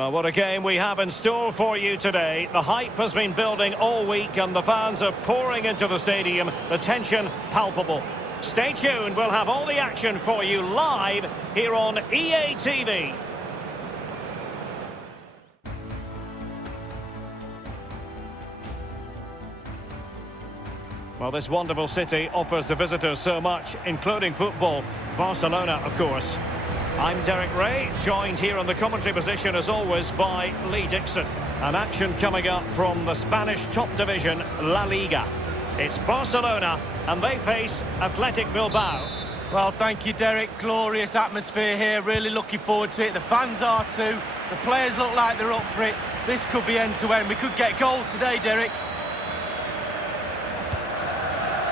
Well, what a game we have in store for you today. The hype has been building all week and the fans are pouring into the stadium. The tension palpable. Stay tuned, we'll have all the action for you live here on EA TV. Well, this wonderful city offers the visitors so much, including football. Barcelona, of course. I'm Derek Ray, joined here in the commentary position, as always, by Lee Dixon. And action coming up from the Spanish top division, La Liga. It's Barcelona, and they face Athletic Bilbao. Well, thank you, Derek. Glorious atmosphere here. Really looking forward to it. The fans are too. The players look like they're up for it. This could be end-to-end. We could get goals today, Derek.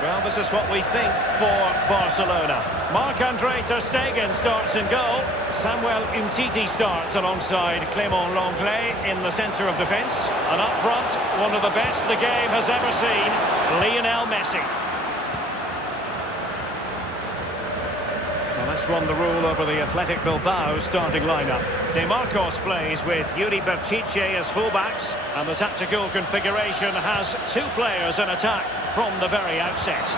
Well, this is what we think for Barcelona. Marc-Andre ter Stegen starts in goal. Samuel Umtiti starts alongside Clément Lenglet in the centre of defence. And up front, one of the best the game has ever seen, Lionel Messi. Well, let's run the rule over the Athletic Bilbao starting lineup. De Marcos plays with Yuri Berchiche as fullbacks, and the tactical configuration has two players in attack from the very outset.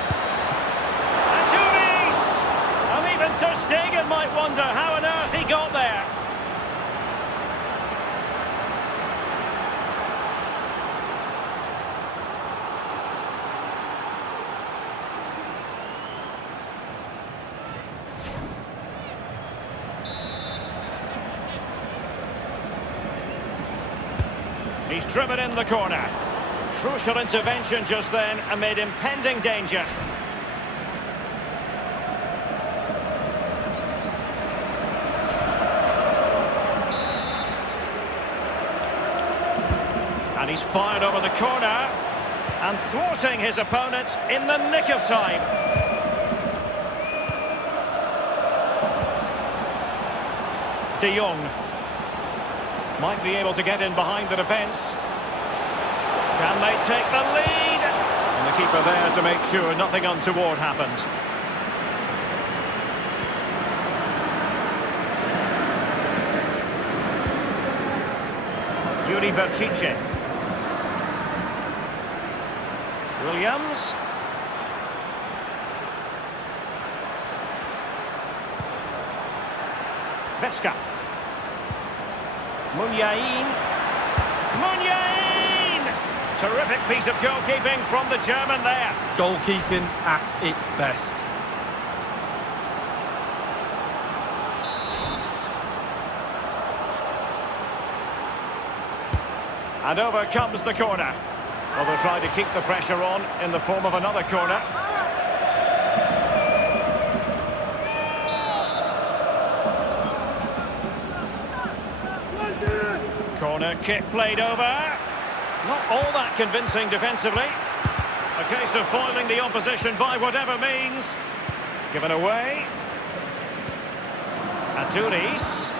And even ter Stegen might wonder how on earth he got there. He's driven in the corner. Crucial intervention just then amid impending danger. And he's fired over the corner and thwarting his opponent in the nick of time. De Jong might be able to get in behind the defence. Can they take the lead? And the keeper there to make sure nothing untoward happened. Yuri Berchiche. Williams. Vesca. Muniain. Terrific piece of goalkeeping from the German there. Goalkeeping at its best. And over comes the corner. Well, they'll try to keep the pressure on in the form of another corner. Corner kick played over. Not all that convincing defensively. A case of foiling the opposition by whatever means. Given away. Aduriz.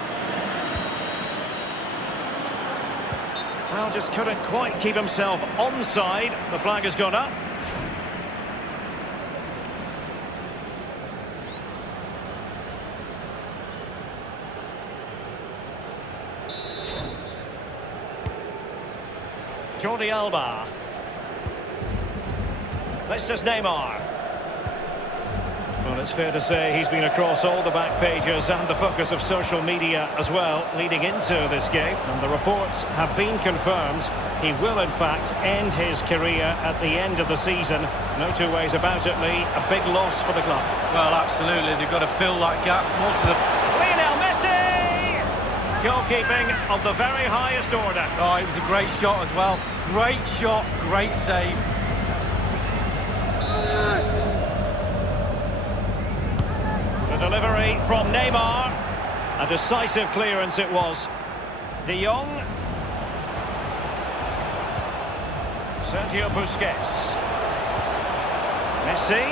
Well, just couldn't quite keep himself onside. The flag has gone up. Jordi Alba. This is Neymar. Well, it's fair to say he's been across all the back pages and the focus of social media as well, leading into this game. And the reports have been confirmed. He will, in fact, end his career at the end of the season. No two ways about it, Lee. A big loss for the club. Well, absolutely. They've got to fill that gap more to the... Lionel Messi! Goalkeeping of the very highest order. Oh, it was a great shot as well. Great shot, great save. The delivery from Neymar. A decisive clearance it was. De Jong. Sergio Busquets. Messi.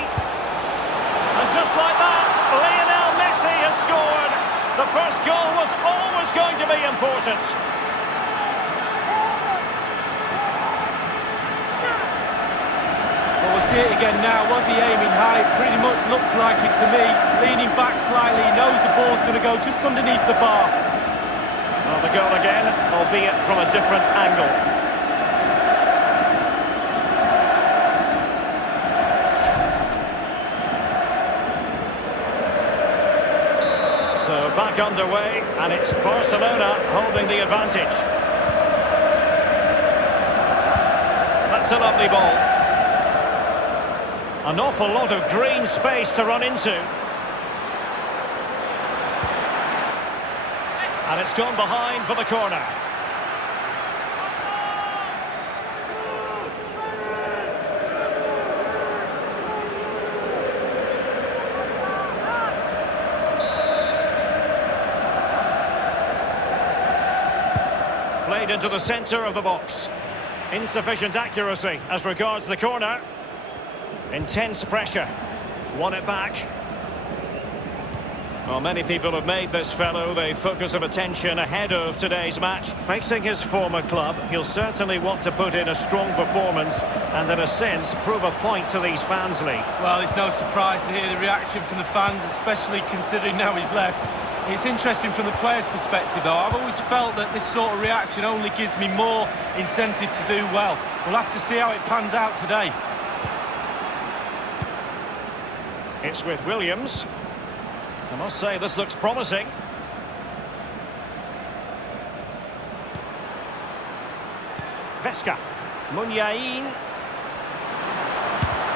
And just like that, Lionel Messi has scored. The first goal was always going to be important. Well, we'll see it again now. Was he aiming high? Pretty much looks like it to me. Leaning back slightly, he knows the ball's going to go just underneath the bar. Well, Well, the goal again, albeit from a different angle. So back underway, and it's Barcelona holding the advantage. That's a lovely ball. An awful lot of green space to run into. And it's gone behind for the corner. Played into the centre of the box. Insufficient accuracy as regards the corner. Intense pressure. Won it back. Well, many people have made this fellow the focus of attention ahead of today's match. Facing his former club, he'll certainly want to put in a strong performance and, in a sense, prove a point to these fans, Lee. Well, it's no surprise to hear the reaction from the fans, especially considering now he's left. It's interesting from the players' perspective, though. I've always felt that this sort of reaction only gives me more incentive to do well. We'll have to see how it pans out today. It's with Williams. I must say, this looks promising. Vesca. Muniain.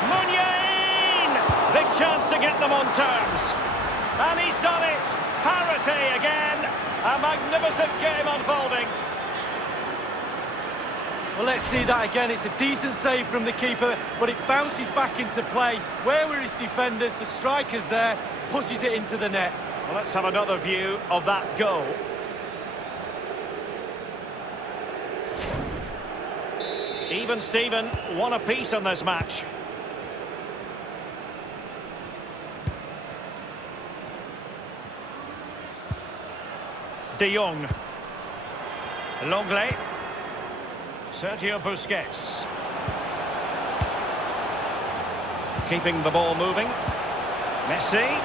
Muniain! Big chance to get them on terms. And he's done it! Parity again! A magnificent game unfolding. Well, let's see that again. It's a decent save from the keeper, but it bounces back into play. Where were his defenders? The striker's there, pushes it into the net. Well, let's have another view of that goal. Even Steven, one apiece in this match. De Jong. Longley. Sergio Busquets. Keeping the ball moving. Messi.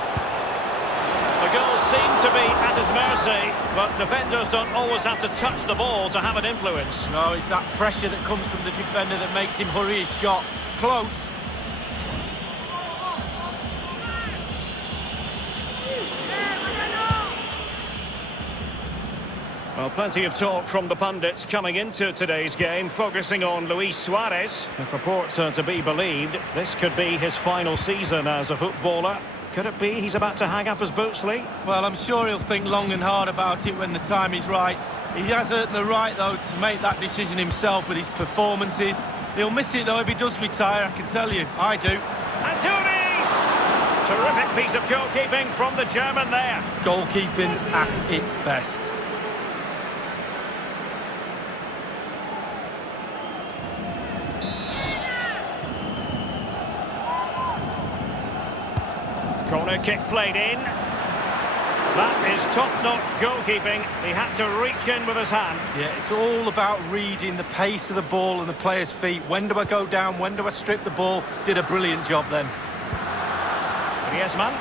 The goals seem to be at his mercy, but defenders don't always have to touch the ball to have an influence. No, it's that pressure that comes from the defender that makes him hurry his shot. Close. Well, plenty of talk from the pundits coming into today's game, focusing on Luis Suarez. If reports are to be believed, this could be his final season as a footballer. Could it be he's about to hang up his boots, Lee? Well, I'm sure he'll think long and hard about it when the time is right. He has earned the right, though, to make that decision himself with his performances. He'll miss it, though, if he does retire, I can tell you. I do. Antunes! Terrific piece of goalkeeping from the German there. Goalkeeping at its best. Corner kick played in. That is top-notch goalkeeping. He had to reach in with his hand. Yeah, it's all about reading the pace of the ball and the player's feet. When do I go down? When do I strip the ball? Did a brilliant job then. Griezmann.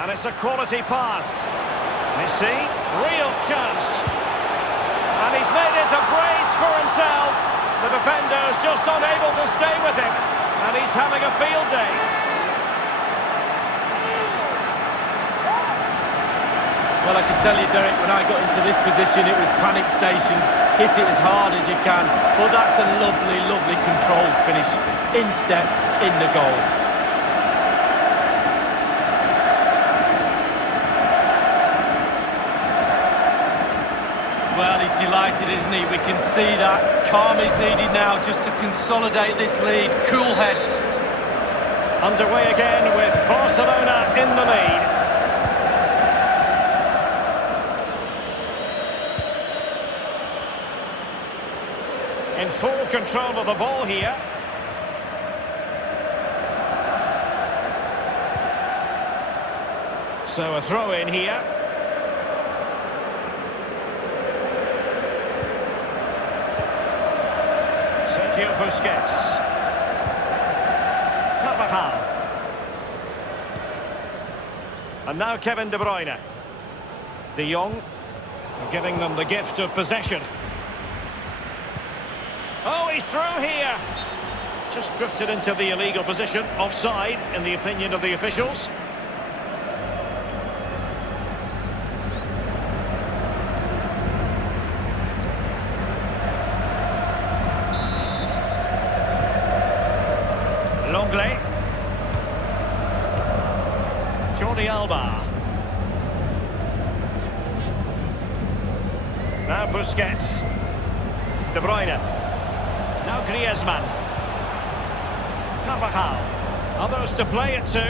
And it's a quality pass. Messi, real chance. And he's made it a brace for himself. The defender's just unable to stay with him, and he's having a field day. Well, I can tell you, Derek, when I got into this position, it was panic stations. Hit it as hard as you can. But that's a lovely, lovely controlled finish. In step, in the goal. Well, he's delighted, isn't he? We can see that. Calm is needed now just to consolidate this lead. Cool heads. Underway again with Barcelona in the lead. In full control of the ball here. So a throw in here. Sergio Busquets. Carvajal. And now Kevin De Bruyne. De Jong giving them the gift of possession. Oh, he's through here. Just drifted into the illegal position, offside in the opinion of the officials. Longley. Jordi Alba. Now Busquets. De Bruyne. Now Griezmann. Carvajal. Others to play it to.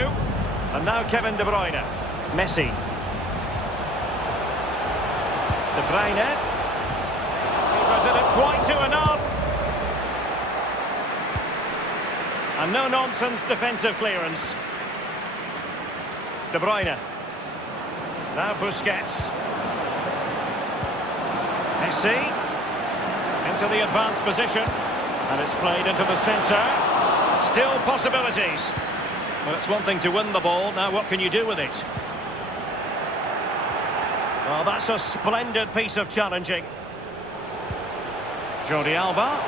And now Kevin De Bruyne. Messi. De Bruyne. He didn't quite do enough. And no-nonsense defensive clearance. De Bruyne. Now Busquets. Messi. Into the advanced position. And it's played into the centre. Still possibilities. Well, it's one thing to win the ball. Now what can you do with it? Well, that's a splendid piece of challenging. Jordi Alba.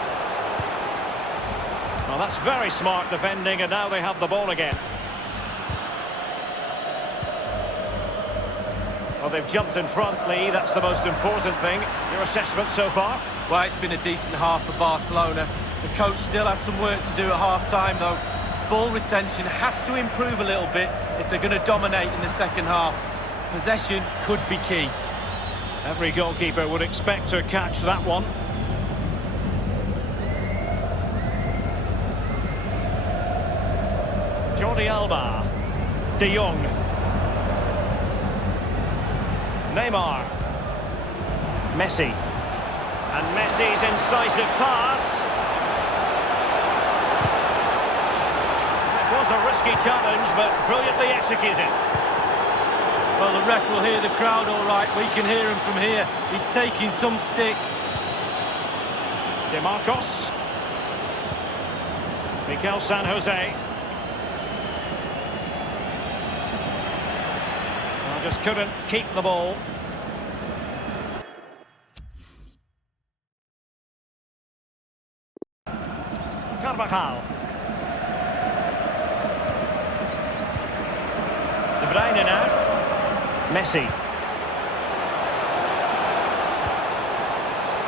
Well, that's very smart defending, and now they have the ball again. Well, they've jumped in front, Lee. That's the most important thing. Your assessment so far? Well, it's been a decent half for Barcelona. The coach still has some work to do at half-time, though. Ball retention has to improve a little bit if they're going to dominate in the second half. Possession could be key. Every goalkeeper would expect to catch that one. Jordi Alba. De Jong. Neymar. Messi. And Messi's incisive pass. It was a risky challenge, but brilliantly executed. Well, the ref will hear the crowd all right. We can hear him from here. He's taking some stick. De Marcos. Mikel San Jose. Just couldn't keep the ball. Carvajal. De Bruyne now. Messi.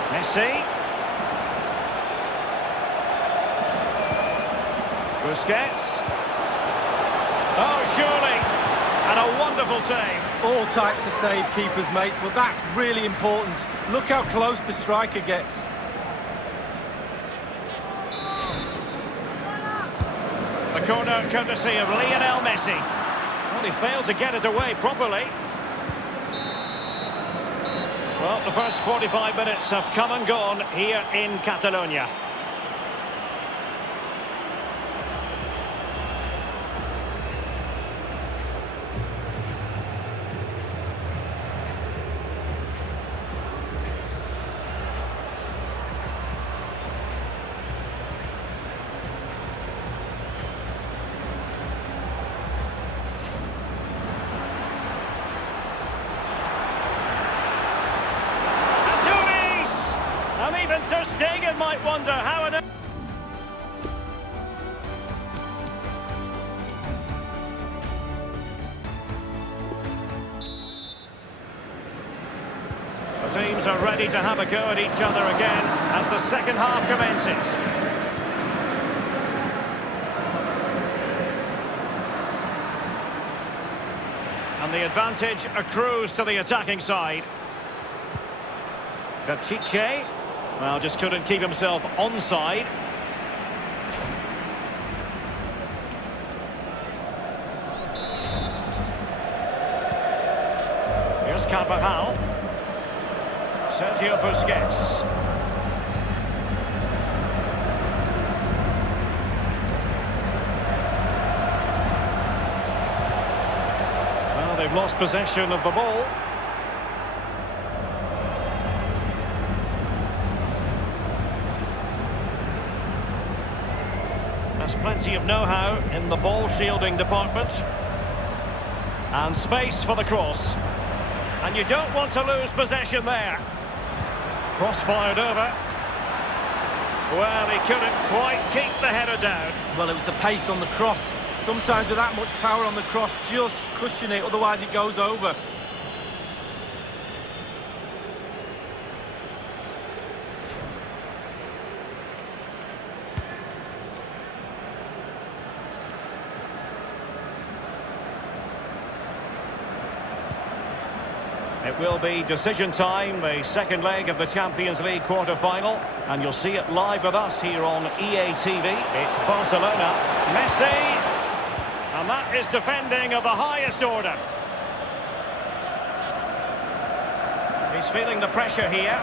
Messi. Busquets. Oh, surely. And a wonderful save. All types of save keepers make, but that's really important. Look how close the striker gets. The corner courtesy of Lionel Messi. Well, he failed to get it away properly. Well, the first 45 minutes have come and gone here in Catalonia. Even Ter Stegen might wonder how on earth. The teams are ready to have a go at each other again as the second half commences. And the advantage accrues to the attacking side. Chiche. Well, just couldn't keep himself onside. Here's Carvajal. Sergio Busquets. Well, they've lost possession of the ball. There's plenty of know-how in the ball shielding department. And space for the cross. And you don't want to lose possession there. Cross fired over. Well, he couldn't quite keep the header down. Well, it was the pace on the cross. Sometimes with that much power on the cross, just cushion it, otherwise it goes over. It will be decision time, the second leg of the Champions League quarter-final, and you'll see it live with us here on EA TV. It's Barcelona, Messi, and that is defending of the highest order. He's feeling the pressure here.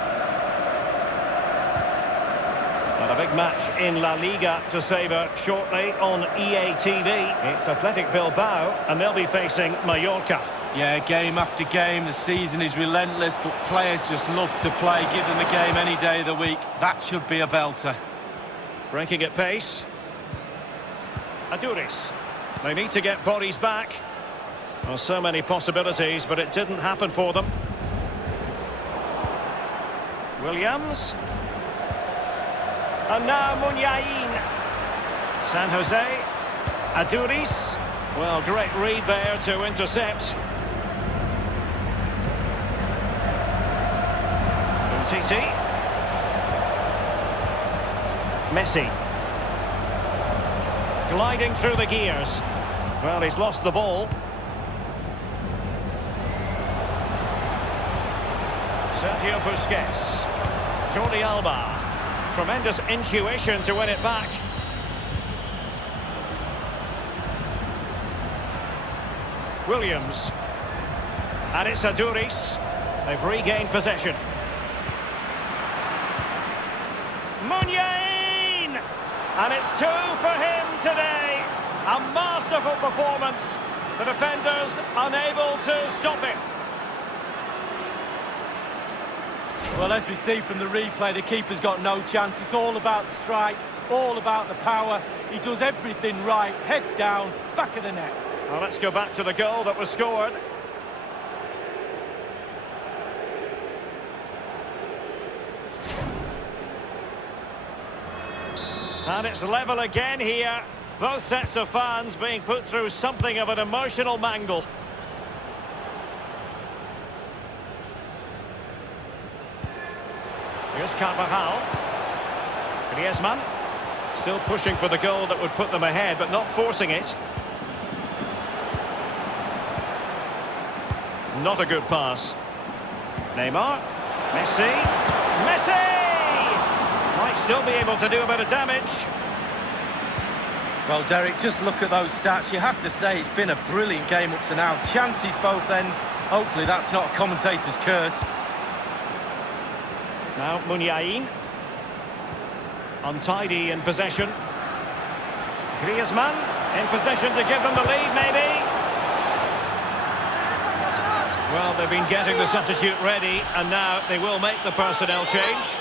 And a big match in La Liga to savour shortly on EA TV. It's Athletic Bilbao, and they'll be facing Mallorca. Yeah, game after game, the season is relentless, but players just love to play. Give them a game any day of the week. That should be a belter. Breaking at pace. Aduriz. They need to get bodies back. Well, so many possibilities, but it didn't happen for them. Williams. And now Muniain. San Jose. Aduriz. Well, great read there to intercept. Titi. Messi. Gliding through the gears. Well, he's lost the ball. Sergio Busquets. Jordi Alba. Tremendous intuition to win it back. Williams. And it's Aduriz. They've regained possession. Muniain! And it's 2 for him today. A masterful performance. The defenders unable to stop it. Well, as we see from the replay, the keeper's got no chance. It's all about the strike, all about the power. He does everything right. Head down, back of the net. Well, let's go back to the goal that was scored. And it's level again here. Both sets of fans being put through something of an emotional mangle. Here's Carvajal. Griezmann. Still pushing for the goal that would put them ahead, but not forcing it. Not a good pass. Neymar. Messi. Messi! Might still be able to do a bit of damage. Well, Derek, just look at those stats. You have to say it's been a brilliant game up to now. Chances both ends. Hopefully that's not a commentator's curse. Now Muniain. Untidy in possession. Griezmann in possession to give them the lead, maybe. Well, they've been getting the substitute ready, and now they will make the personnel change.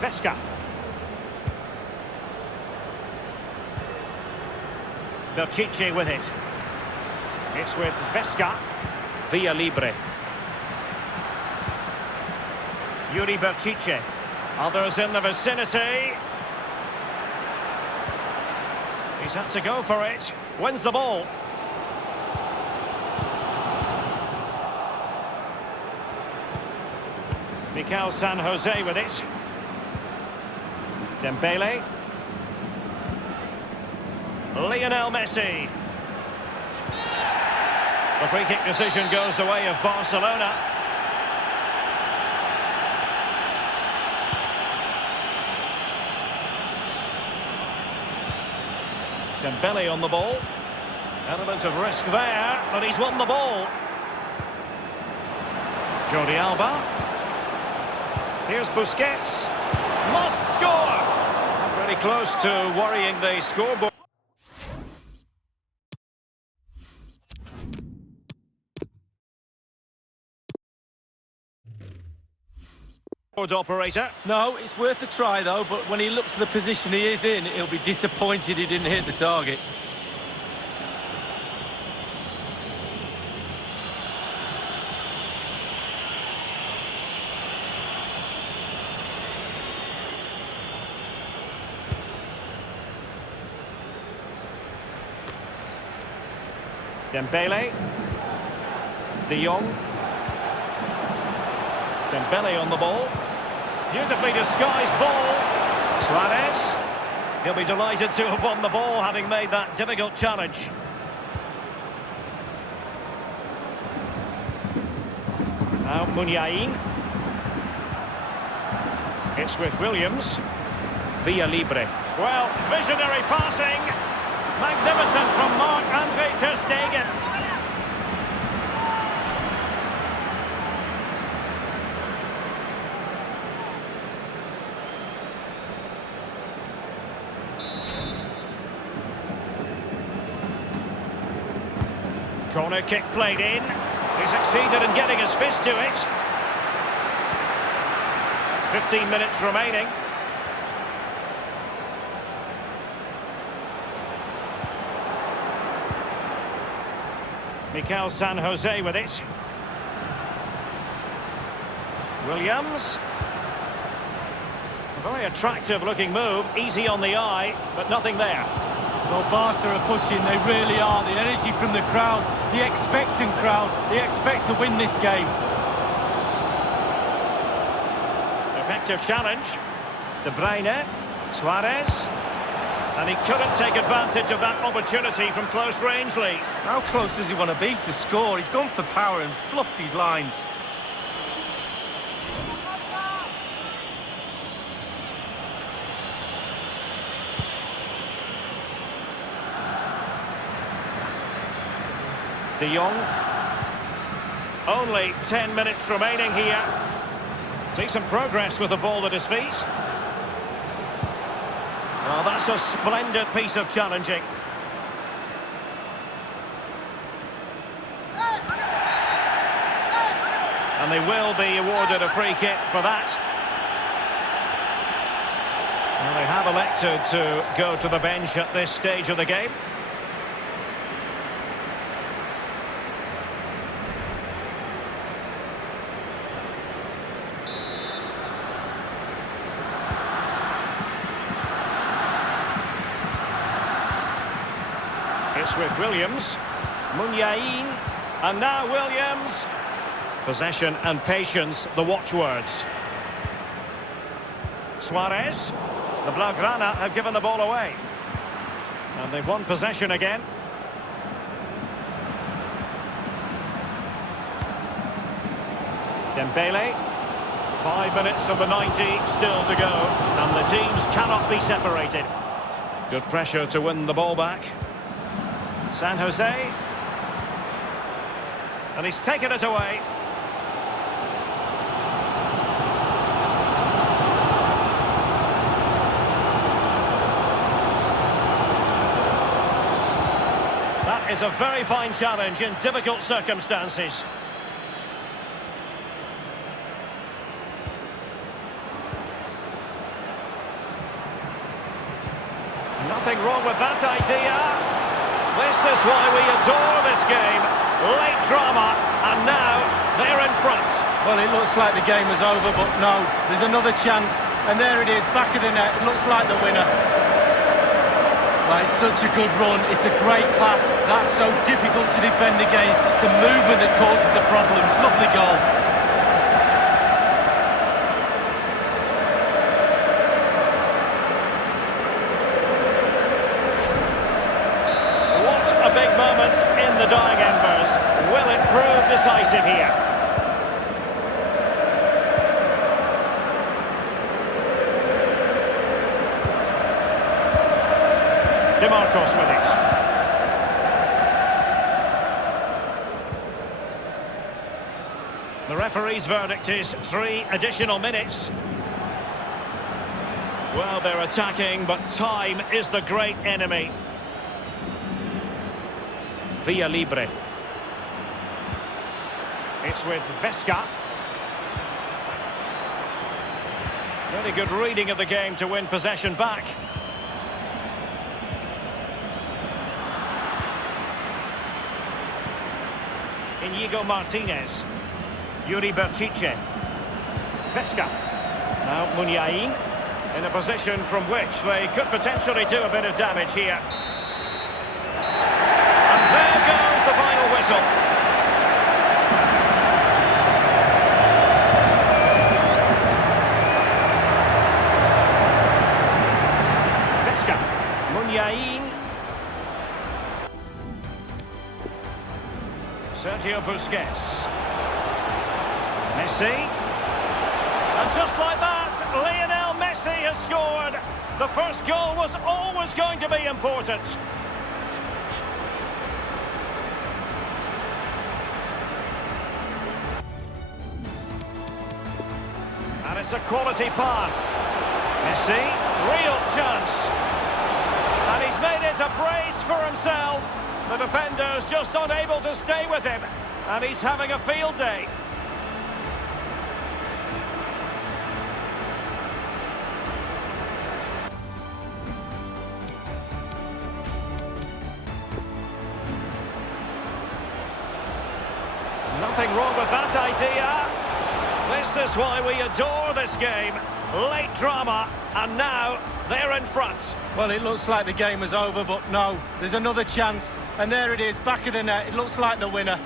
Vesca. Berchiche with it. It's with Vesca. Via Libre. Yuri Berchiche. Others in the vicinity. He's had to go for it. Wins the ball. Mikel San Jose with it. Dembele. Lionel Messi. The free kick decision goes the way of Barcelona. Dembele on the ball. Element of risk there, but he's won the ball. Jordi Alba. Here's Busquets. Must score! Very close to worrying the scoreboard. Operator. No, it's worth a try though, but when he looks at the position he is in, he'll be disappointed he didn't hit the target. Dembele. De Jong. Dembele on the ball. Beautifully disguised ball. Suarez. He'll be delighted to have won the ball, having made that difficult challenge. Now Muniain. It's with Williams. Via Libre. Well, visionary passing. Magnificent from Marc-Andre ter Stegen. Corner kick played in. He succeeded in getting his fist to it. 15 minutes remaining. Mikel San Jose with it. Williams. A very attractive looking move, easy on the eye, but nothing there. Well, Barca are pushing, they really are. The energy from the crowd, the expectant crowd, they expect to win this game. Effective challenge. De Bruyne. Suarez. And he couldn't take advantage of that opportunity from close range, Lee. How close does he want to be to score? He's gone for power and fluffed his lines. De Jong. Only 10 minutes remaining here. Decent progress with the ball at his feet. Well, that's a splendid piece of challenging. And they will be awarded a free kick for that. Well, they have elected to go to the bench at this stage of the game. It's with Williams. Muniain. And now Williams. Possession and patience, the watchwords. Suarez. The Blaugrana have given the ball away. And they've won possession again. Dembele. 5 minutes of the 90 still to go. And the teams cannot be separated. Good pressure to win the ball back. San Jose. And he's taken it away. That is a very fine challenge in difficult circumstances. Nothing wrong with that idea. This is why we adore this game. Late drama, and now they're in front. Well, it looks like the game is over, but no, there's another chance. And there it is, back of the net. It looks like the winner. Well, it's such a good run. It's a great pass. That's so difficult to defend against. It's the movement that causes the problems. Lovely goal. A big moment in the dying embers. Will it prove decisive here? DeMarcos with it. The referee's verdict is 3 additional minutes. Well, they're attacking, but time is the great enemy. Via Libre. It's with Vesca. Really good reading of the game to win possession back. Inigo Martinez. Yuri Berchiche. Vesca. Now Muniain. In a position from which they could potentially do a bit of damage here. And there goes the final whistle. Vesca. Muniain. Sergio Busquets. Messi. And just like that, Lionel Messi has scored. The first goal was always going to be important. And it's a quality pass. Messi, real chance. And he's made it a brace for himself. The defender's just unable to stay with him. And he's having a field day. Nothing wrong with that idea. This is why we adore this game. Late drama, and now they're in front. Well, it looks like the game is over, but no, there's another chance. And there it is, back of the net. It looks like the winner.